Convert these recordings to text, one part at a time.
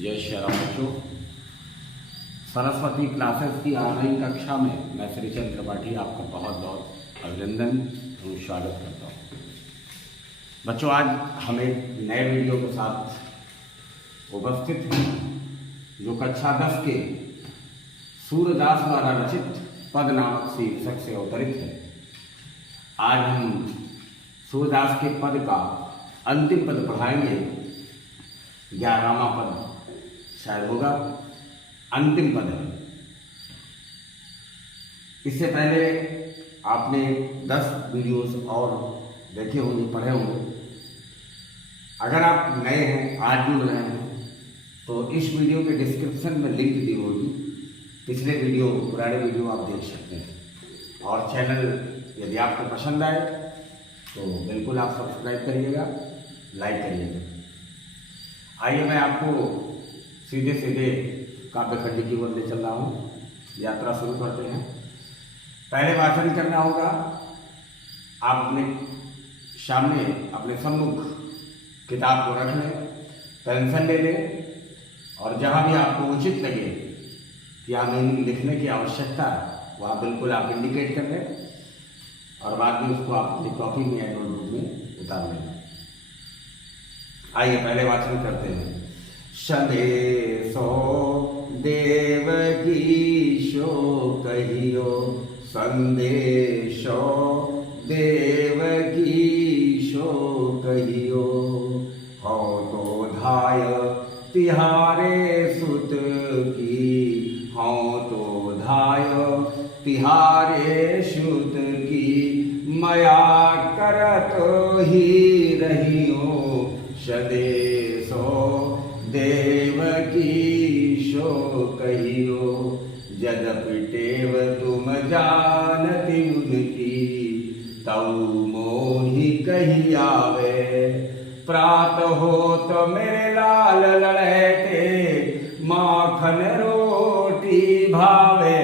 जय श्री राम बच्चों। सरस्वती क्लासेस की ऑनलाइन कक्षा में मैं श्रीचंद त्रिपाठी आपका बहुत बहुत अभिनंदन एवं स्वागत करता हूँ। बच्चों, आज हम एक नए वीडियो के साथ उपस्थित हैं जो कक्षा 10 के सूरदास द्वारा रचित पद नामक शीर्षक से अवतरित है। आज हम सूरदास के पद का अंतिम पद पढ़ाएंगे। 11वां पद शायद होगा, अंतिम पद है। इससे पहले आपने 10 वीडियोस और देखे होंगे, पढ़े होंगे। अगर आप नए हैं, आज जुड़ रहे हैं, तो इस वीडियो के डिस्क्रिप्शन में लिंक दी होगी। पिछले वीडियो, पुराने वीडियो आप देख सकते हैं। और चैनल यदि आपको पसंद आए तो बिल्कुल आप सब्सक्राइब करिएगा, लाइक करिएगा। आइए मैं आपको सीधे सीधे काव्य खंड की ओर ले चल रहा हूँ। यात्रा शुरू करते हैं। पहले वाचन करना होगा। आप अपने सामने, अपने सम्मुख किताब को रख लें, पेंसिल ले लें, और जहाँ भी आपको उचित लगे कि आप लिखने की आवश्यकता है, वह बिल्कुल आप इंडिकेट कर लें, और बाद में उसको आप अपनी कॉपी में या नोटबुक में उतार लें। आइए पहले वाचन करते हैं। संदेशो देवकीशो कहियो, संदेशो देवकीशो कहियो, हो तो धाय तिहारे सुत की, हो तो धाय तिहारे सुत की, मया करत ही रहियो, सदेशो देवकीशो कहियो, यद्यपि टेव तुम जानती उनकी, तऊ मोहि कही आवे, प्रात हो तो मेरे लाल लड़ते, माखन रोटी भावे,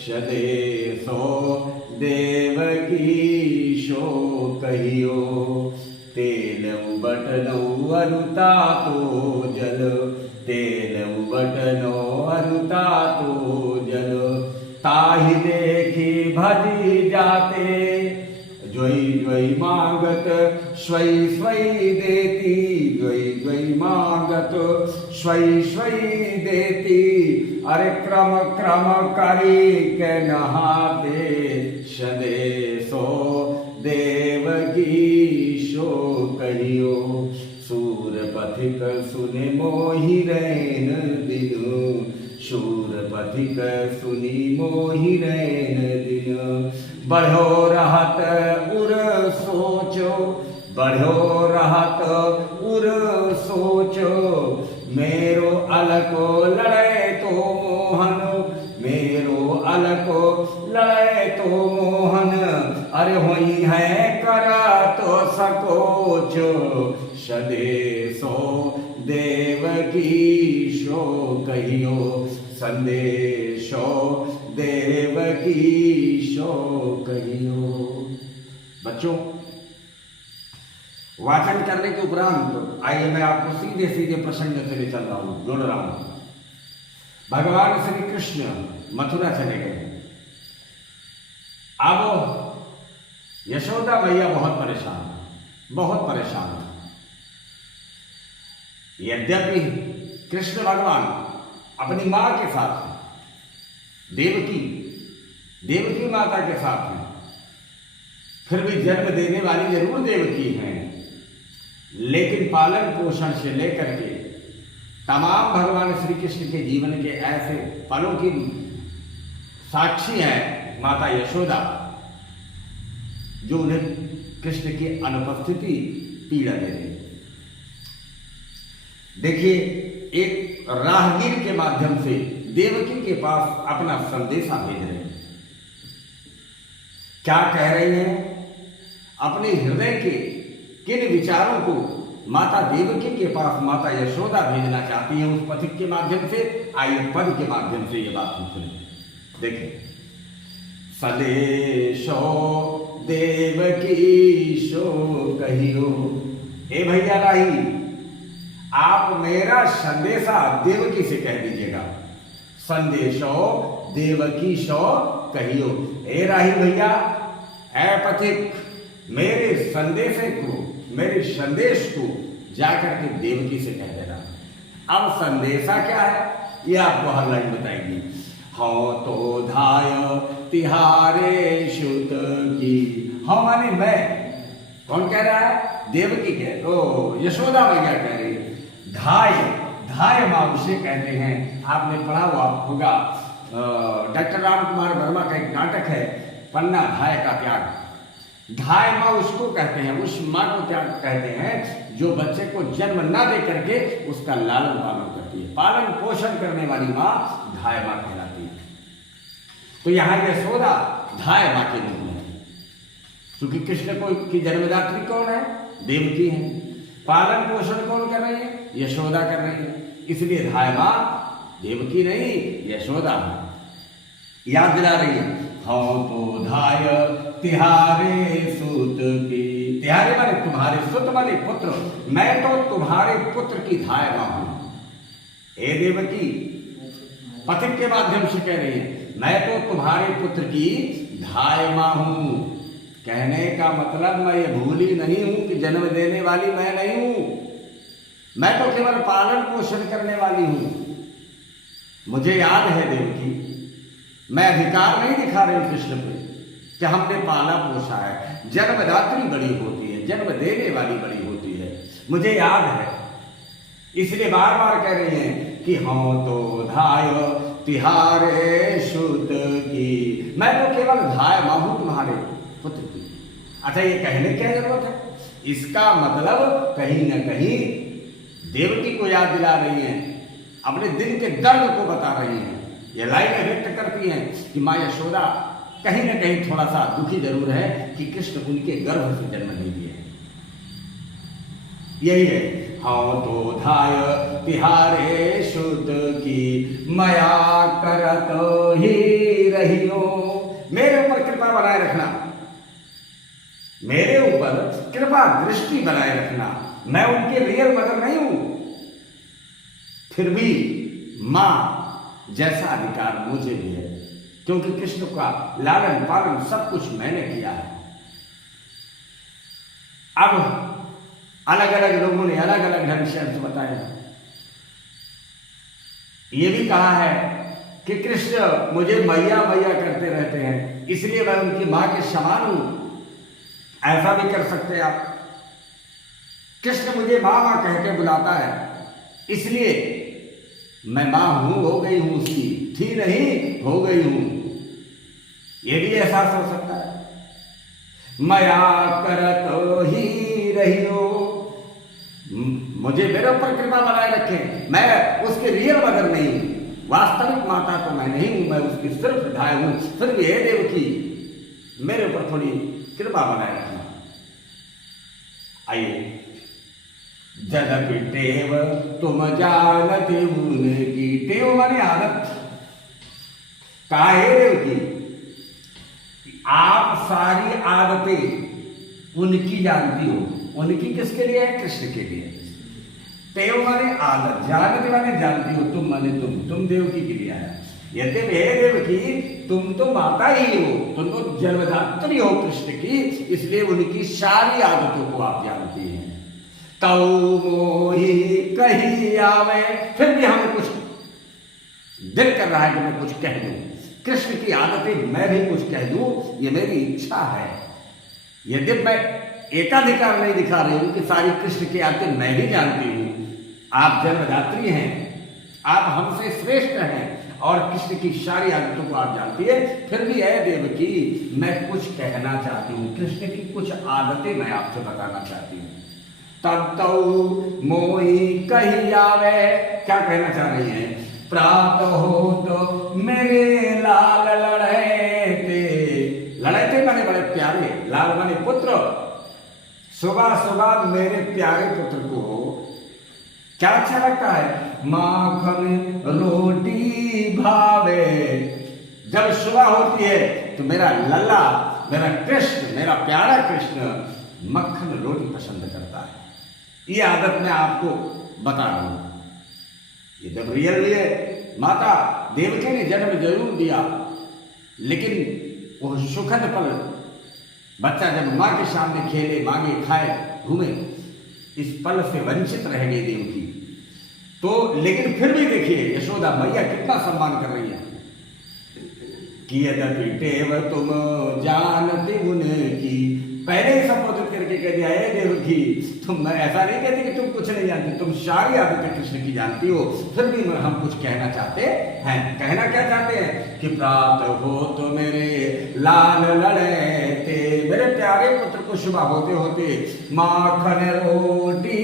सदेशो देवकीशो कहियो, तेल बटनो अरुता तो जल, तेल बटनो अरुता तो जल, ताहि देखी भजी जाते, जोई जोई मांगत स्वई स्वई देती, जोई जोई मांगत स्वई स्वई देती, अरे क्रम क्रम करी के नहाते, सदेशो देवकीशो कहियो, सूर पथिक सुने मोहि रैन दिनु, सूर पथिक सुनी मोहि रैन दिन, बढ़ो रहत उर सोचो, बढ़ो रहत उर सोचो, मेरो अलको लड़े तो मोहन, मेरो अलको लड़े तो मोहन, अरे होई है करा तो सकोचो, सदेशो देवकीशो कहियो, संदेशो देवकीशो कहियो। बच्चों, वाचन करने के उपरांत आइए मैं आपको सीधे सीधे प्रसंग से ले चल रहा हूं, जोड़ रहा हूं। भगवान श्री कृष्ण मथुरा चले गए। अब यशोदा मैया बहुत परेशान है। यद्यपि कृष्ण भगवान अपनी मां के साथ हैं, देवकी माता के साथ हैं, फिर भी जन्म देने वाली जरूर देवकी हैं, लेकिन पालन पोषण से लेकर के तमाम भगवान श्री कृष्ण के जीवन के ऐसे पलों की साक्षी है माता यशोदा, जो उन्हें कृष्ण की अनुपस्थिति पीड़ा दे रही है। देखिए, एक राहगीर के माध्यम से देवकी के पास अपना संदेशा भेज रहे हैं। क्या कह रहे हैं? अपने हृदय के किन विचारों को माता देवकी के पास माता यशोदा भेजना चाहती हैं उस पथिक के माध्यम से। आइए पद के माध्यम से ये बात हम सुनें। देखिए, सदेशो देवकीशो कहियो, हे भैया राही, आप मेरा संदेशा देवकी से कह दीजिएगा। संदेशो देवकी सो कहियो। ए राही भैया, ए पथिक, मेरे संदेश को जाकर के देवकी से कह देना। अब संदेशा क्या है ये आपको हर लाइन बताएगी। हाँ तो धाय तिहारे सुत की। हाँ माने मैं, कौन कह रहा है? देवकी कह, तो यशोदा मैया कह रही है। धाय माँ उसे कहते हैं, आपने पढ़ा हुआ होगा, डॉक्टर राम कुमार वर्मा का एक नाटक है पन्ना धाय का त्याग। धाय माँ उसको कहते हैं, उस माँ को क्या कहते हैं जो बच्चे को जन्म ना दे करके उसका लालन पालन करती है, पालन पोषण करने वाली माँ धाय माँ कहलाती है। तो यहाँ यशोदा धाय माँ के रूप में, क्योंकि कृष्ण को की जन्मदात्री कौन है? देवकी है। पालन पोषण कौन कर रही है? यशोदा कर रही है। इसलिए धाय माँ देवकी नहीं यशोदा है। याद दिला रही है। हाँ तो धाय तिहारे सुत की। तिहारे माने तुम्हारे, सुत माने पुत्र। मैं तो तुम्हारे पुत्र की धाय माँ हूं। हे देवकी, पथिक के माध्यम से कह रही है, मैं तो तुम्हारे पुत्र की धाय माँ हूं। कहने का मतलब मैं ये भूली नहीं हूं कि जन्म देने वाली मैं नहीं हूं, मैं तो केवल पालन पोषण करने वाली हूं। मुझे याद है देवकी, मैं अधिकार नहीं दिखा रही हूं कृष्ण पे कि हमने पाला पोषा है। जन्मदात्री बड़ी होती है, जन्म देने वाली बड़ी होती है, मुझे याद है। इसलिए बार बार कह रही हैं कि हाँ तो धाय तिहारे सुत की। मैं तो केवल धाय माँ हूं तुम्हारे पुत्र की। अच्छा, ये कहने क्या जरूरत है? इसका मतलब कहीं ना कहीं देवकी को याद दिला रही हैं, अपने दिल के दर्द को बता रही हैं। ये लाइन व्यक्त करती हैं कि माँ यशोदा कहीं ना कहीं थोड़ा सा दुखी जरूर है कि कृष्ण उनके गर्भ से जन्म नहीं दिए। यही है। हाँ तो धाय तिहारे सुत की, मया करत ही रहियो। मेरे ऊपर कृपा बनाए रखना, मेरे ऊपर कृपा दृष्टि बनाए रखना। मैं उनके रियल मदर नहीं हूं, फिर भी मां जैसा अधिकार मुझे भी है, क्योंकि कृष्ण का लालन पालन सब कुछ मैंने किया है। अब अलग अलग लोगों ने अलग अलग ढंग से अर्थ बताया। ये भी कहा है कि कृष्ण मुझे मैया मैया करते रहते हैं, इसलिए मैं उनकी मां के समान हूं। ऐसा भी कर सकते हैं आप। कृष्ण मुझे मां मां कह के बुलाता है, इसलिए मैं मां हूं, हो गई हूं उसकी, थी नहीं हो गई हूं। यह भी एहसास हो सकता है। मया करत ही रहियो, मुझे मेरे ऊपर कृपा बनाए रखें। मैं उसके रियल मदर नहीं हूं, वास्तविक माता तो मैं नहीं हूं, मैं उसकी सिर्फ धाय हूं। फिर भी हे देवकी, मेरे ऊपर थोड़ी कृपा बनाए रखना। आइए, जदपि टेव तुम जानते उनकी। टेव माने आदत। काहे देवकी, आप सारी आदतें उनकी जानती हो। उनकी किसके लिए है? कृष्ण के लिए। टेव माने आदत, जानते माने जानती हो, तुम माने तुम देवकी के लिए है। यदि हे देवकी, तुम तो माता ही हो, तुम तो जन्मदात्री हो कृष्ण की, इसलिए उनकी सारी आदतों को आप जानती हैं। तौ मोहि कही आवे, फिर भी हमें कुछ दिल कर रहा है कि मैं कुछ कह दूं, कृष्ण की आदतें मैं भी कुछ कह दूं, ये मेरी इच्छा है। यदि मैं एकाधिकार नहीं दिखा रही हूं कि सारी कृष्ण की आदतें मैं भी जानती हूं, आप जन्मदात्री हैं, आप हमसे श्रेष्ठ हैं और कृष्ण की सारी आदतों को आप जानती है, फिर भी है देवकी, मैं कुछ कहना चाहती हूं, कृष्ण की कुछ आदतें मैं आपसे बताना चाहती हूं। तब तो मोहि कही आवे, क्या कहना चाह रही हैं? प्रातः हो तो मेरे लाल लड़ते, लड़ते माने बड़े प्यारे, लाल माने पुत्र। सुबह सुबह मेरे प्यारे पुत्र को क्या अच्छा लगता है? माखन रोटी भावे। जब सुबह होती है तो मेरा लल्ला, मेरा कृष्ण, मेरा प्यारा कृष्ण मक्खन रोटी पसंद करता है। ये आदत मैं आपको बता रहा हूं। ये जब रियल है, माता देवकी ने जन्म जरूर दिया, लेकिन वो सुखद पल, बच्चा जब माँ के सामने खेले, मांगे, खाए, घूमे, इस पल से वंचित रह गई देवकी। तो लेकिन फिर भी देखिए यशोदा मैया कितना सम्मान कर रही है कि यद्यपि टेव तुम जानते उनकी, पहले ही संबोधित करके कह दिया है देवकी, तुम ऐसा नहीं कहती कि तुम कुछ नहीं जानती, तुम सारी आदतें कृष्ण की जानती हो। फिर भी हम कुछ कहना चाहते हैं। कहना क्या चाहते हैं कि प्राप्त हो तो मेरे लाल लड़ते, मेरे प्यारे पुत्र को शुभ होते होते माखन रोटी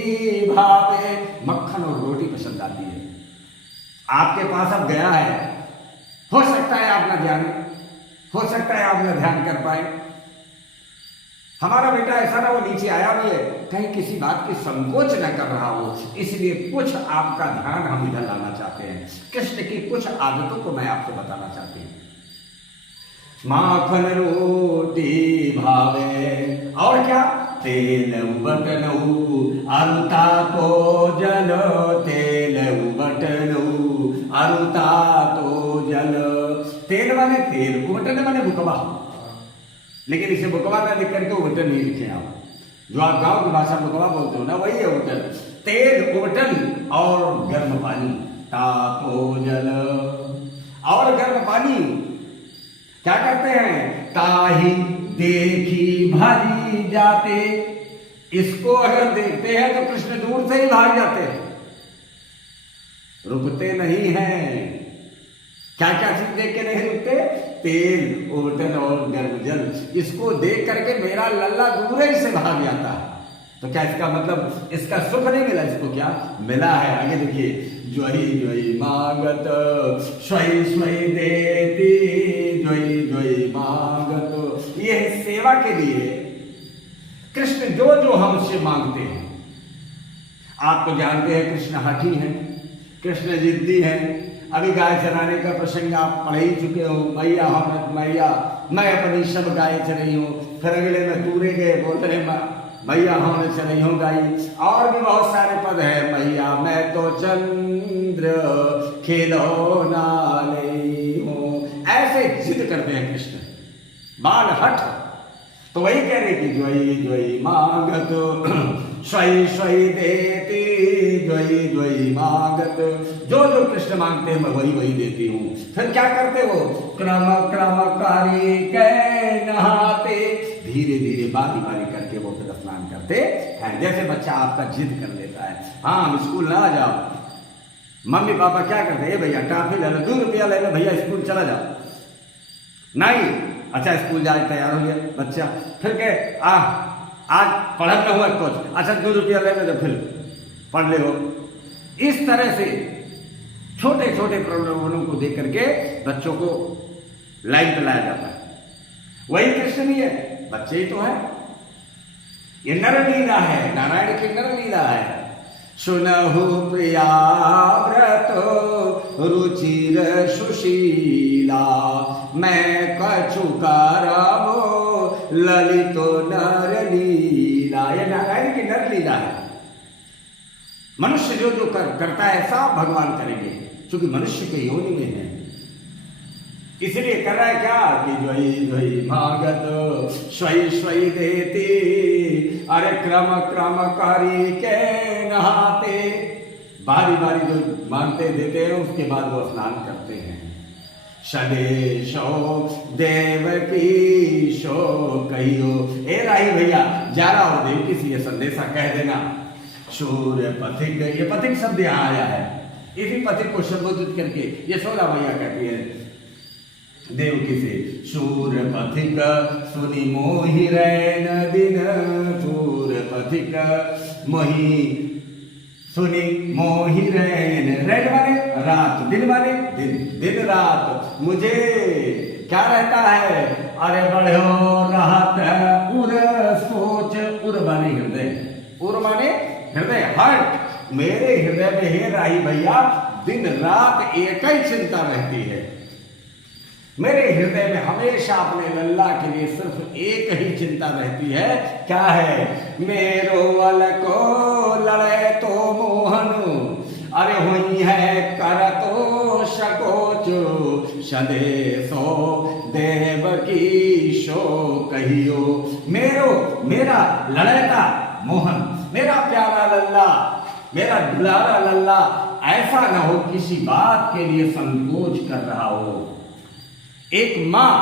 भावे, मक्खन और रोटी पसंद आती है। आपके पास अब गया है, हो सकता है आप ना जाने, हो सकता है आप ना ध्यान कर पाए। हमारा बेटा ऐसा ना वो नीचे आया भी है, कहीं किसी बात की संकोच न कर रहा हो, इसलिए कुछ आपका ध्यान हम इधर लाना चाहते हैं। कृष्ण की कुछ आदतों को मैं आपको बताना चाहती हूं। माखन रोटी भावे, और क्या, तेल बटनऊ अरुता तो जल, तेल बटनऊ अरुता तो जल। तेल माने तेल, उबटन माने बुकवा, लेकिन इसे बुकवा ना लिख करके उबटन नहीं लिखे आप। जो आप गांव की भाषा बुकवा बोलते हो ना, वही है उबटन। तेल, उबटन और गर्म पानी, तापो जल, और गर्म पानी क्या करते हैं, ताही देखी भाजी जाते, इसको अगर देखते हैं तो कृष्ण दूर से ही भाग जाते हैं, रुकते नहीं हैं। क्या क्या चीज देख के नहीं रुकते, तेल, उबटन और गर्म जल, इसको देख करके मेरा लल्ला दूर ही से भाग जाता है। तो क्या इसका मतलब, इसका सुख नहीं मिला, इसको क्या मिला है, आगे देखिए, ज्वई ज्वई मांगत स्वई स्वई देती, ज्वई ज्वई मांगत, ये सेवा के लिए कृष्ण जो जो हमसे मांगते हैं। आप तो जानते हैं कृष्ण हठी हैं, कृष्ण जिद्दी हैं। अभी गाय चराने का प्रसंग आप पढ़ ही चुके हो, मैया हम मैया मैं अपनी सब गाय चराई हूँ। फिर अगले में तूरे गए, बोल रहे मैया हमने चराई हूँ गाय। और भी बहुत सारे पद है, मैया मैं तो चंद्र खिलौना ले हूँ, ऐसे जिद करते हैं कृष्ण, बाल हठ। तो वही कह रहे कि ज्वई ज्वई मांगत स्वई स्वई देती, ज्वई ज्वई मांगत, जो जो कृष्ण मांगते हैं मैं वही वही देती हूँ। फिर क्या करते हो, क्रम क्रम कारी कै नहाते, धीरे धीरे बारी बारी करके वो फिर स्नान करते हैं। जैसे बच्चा आपका जिद कर लेता है, हाँ हम स्कूल ना जाओ, मम्मी पापा क्या करते हैं, भैया टॉफी ले लो, 2 रुपया ले लो, भैया स्कूल चला जाओ। नहीं, अच्छा स्कूल जाए, तैयार हो गया बच्चा, फिर के आज पढ़ा ना हुआ कुछ, अच्छा 2 रुपया ले लो, फिर पढ़ ले हो। इस तरह से छोटे छोटे प्रलोभनों को देख करके बच्चों को लाइन पे लाया जाता है। वही कृष्ण भी है, बच्चे ही तो है। ये नर लीला है, नारायण की नर लीला है। सुनहु प्रिया व्रत रुचिर सुशीला, मैं कछु करबो ललितो नर लीला। ये नारायण की नर लीला है। मनुष्य जो जो करता है सब भगवान करेंगे, क्योंकि मनुष्य के योनि में है, इसलिए कर रहा है क्या कि ज्वई ज्वई भागत स्वई स्वई देती, अरे क्रम क्रम कारी के नहाते, बारी बारी जो मांगते देते हैं उसके बाद वो स्नान करते हैं। सदेशो देवकी शो कहियो, ए राही भैया जा रहा हो देवकी से ये संदेशा कह देना। सूर्य पथिक, ये पथिक शब्द यहाँ आया है, इसी पथिक को संबोधित करके यशोदा मैया कहती है देवकी से, सूर्य पथिक सुनी मोहि रैन दिन, सूर्य पथिक मोहि सुनी मोहि रैन, रैन माने रात, दिन माने दिन, दिन रात मुझे क्या रहता है, अरे बढ़ो रहत उर सोच, उर माने हृदय, उर माने हृदय, हट मेरे हृदय में हे राही भैया दिन रात एक ही चिंता रहती है। मेरे हृदय में हमेशा अपने लल्ला के लिए सिर्फ एक ही चिंता रहती है, क्या है, मेरो वल को लड़े तो मोहन है करतो शकोचो सदेशो देवकी शो कहियो। मेरा लड़ैता मोहन, मेरा प्यारा लल्ला, मेरा दुलारा लल्ला ऐसा न हो किसी बात के लिए संकोच कर रहा हो। एक मां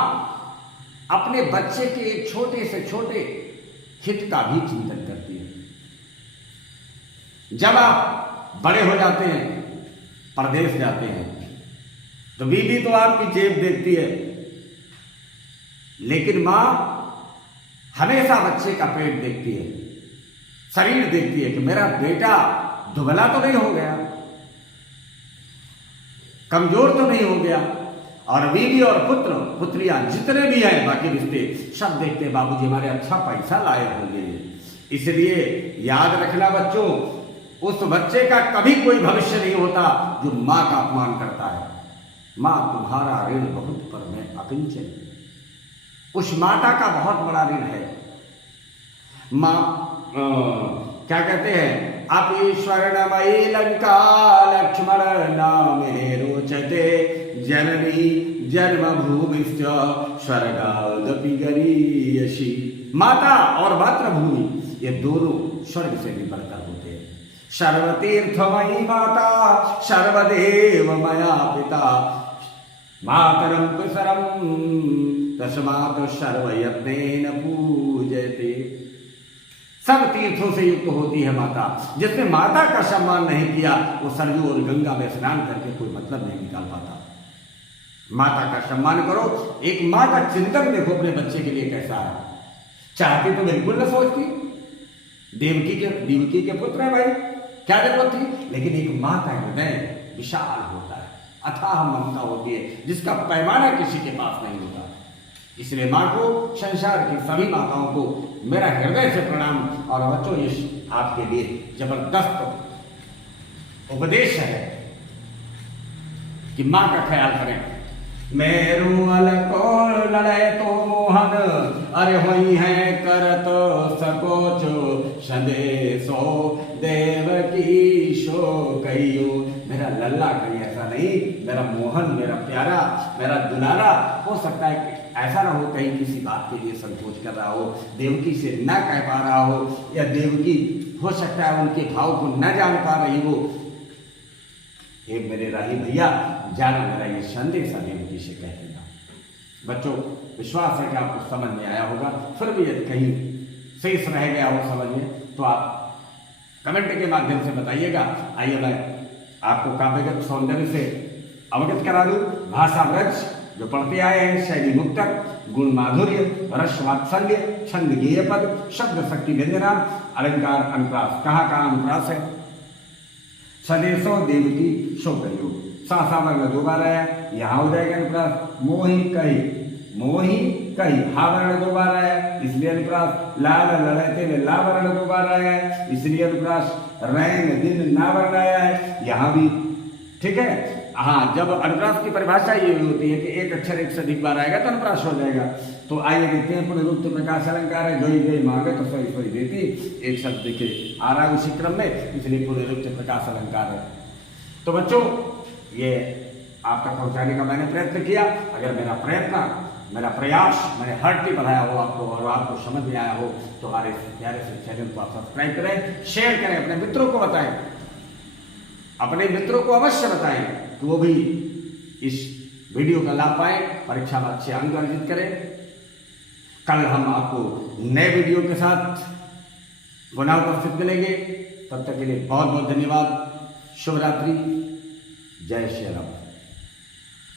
अपने बच्चे के एक छोटे से छोटे हित का भी चिंतन करती है। जब आप बड़े हो जाते हैं, परदेश जाते हैं, तो बीवी तो आपकी जेब देखती है, लेकिन मां हमेशा बच्चे का पेट देखती है, शरीर देखती है कि मेरा बेटा दुबला तो नहीं हो गया, कमजोर तो नहीं हो गया। और बीवी और पुत्र पुत्रियां जितने भी हैं बाकी रिश्ते सब देखते हैं बाबूजी हमारे अच्छा पैसा लाए होंगे। इसलिए याद रखना बच्चों, उस बच्चे का कभी कोई भविष्य नहीं होता जो मां का अपमान करता है। मां तुम्हारा ऋण बहुत पर मैं अकिंचन, उस माता का बहुत बड़ा ऋण है। मां क्या कहते हैं, आप स्वर्णमयी लंका लक्ष्मण नामे रोचते जननी जन्मभूमिश्च स्वर्गादपि गरीयसी। माता और मातृभूमि ये दोनों स्वर्ग से भी बढ़कर होते हैं। सर्वतीर्थमयी माता सर्वदेव मया पिता मातरम कुशरम तस्मात् सर्वयत्नेन पूजयते। सब तीर्थों से युक्त होती है माता। जिसने माता का सम्मान नहीं किया वो सरयू और गंगा में स्नान करके कोई मतलब नहीं निकाल पाता। माता का सम्मान करो। एक मां का चिंतन देखो अपने बच्चे के लिए कैसा है। चाहती तो बिल्कुल न सोचती, देवकी के पुत्र है भाई, क्या जरूरत थी। लेकिन एक मां का हृदय विशाल होता है, अथाह ममता होती है जिसका पैमाना किसी के पास नहीं होता। इसलिए मां को, संसार की सभी माताओं को मेरा हृदय से प्रणाम। और बच्चों ये आपके लिए जबरदस्त उपदेश है कि मां का ख्याल करें। मेरू अलको लड़े तो मोहन अरे होई है करत सकोचो संदेशो देवकी शो कहियो। मेरा लल्ला कहीं ऐसा नहीं, मेरा मोहन, मेरा प्यारा, मेरा दुलारा हो सकता है कि ऐसा ना हो कहीं किसी बात के लिए संकोच कर रहा हो, देवकी से न कह पा रहा हो, या देवकी हो सकता है उनके भाव को न जान पा रही हो। हे मेरे राही भैया, जाना मेरा ये संदेश देवकी से कह देना। बच्चों विश्वास है कि आपको समझ में आया होगा। फिर भी यदि कहीं शेष रह गया हो समझ में तो आप कमेंट के माध्यम से बताइएगा। आइए मैं आपको काव्यगत सौंदर्य से अवगत करा दूं। भाषा व्रज जो पढ़ते आए हैं, शैली मुक्तक, गुण माधुर्य, रस वात्सल्य, छंद गेय पद, शब्द शक्ति व्यंजना, अलंकार अनुप्रास। कहाँ कहाँ अनुप्रास है? सदेशो देवकी शो कहियो। सा वर्ण दो बार आया, यहाँ हो जाएगा अनुप्रास। मोही कही, मोही कही, हा वर्ण दो बार आया इसलिए अनुप्रास। लाल लड़ते में ला वर्ण दो बार आया है इसलिए अनुप्रास। रैन दिन ना वर्ण आया है यहाँ भी, ठीक है। हाँ, जब अनुप्रास की परिभाषा ये होती है कि एक अक्षर एक से अधिक बार आएगा तो अनुप्रास हो जाएगा। तो आइए देखते हैं। पुनरुक्त प्रकाश अलंकार है, जोई जोई मांगे तो सोई सोई देती। एक शब्द देखिए आ रहा है उसी क्रम में, इसलिए पुनरुक्त प्रकाश अलंकार है। तो बच्चों ये आप तक पहुंचाने का मैंने प्रयत्न किया। अगर मेरा प्रयत्न, मेरा प्रयास मैंने हर्टी बढ़ाया हो आपको और आपको समझ में आया हो तो हमारे प्यारे से चैनल को आप सब्सक्राइब करें, शेयर करें, अपने मित्रों को बताएं, अपने मित्रों को अवश्य बताएं कि वो भी इस वीडियो का लाभ पाए, परीक्षा में अच्छे अंक अर्जित करें। कल हम आपको नए वीडियो के साथ पुनः उपस्थित मिलेंगे। तब तक के लिए बहुत बहुत धन्यवाद। शुभ रात्रि, जय श्री राम।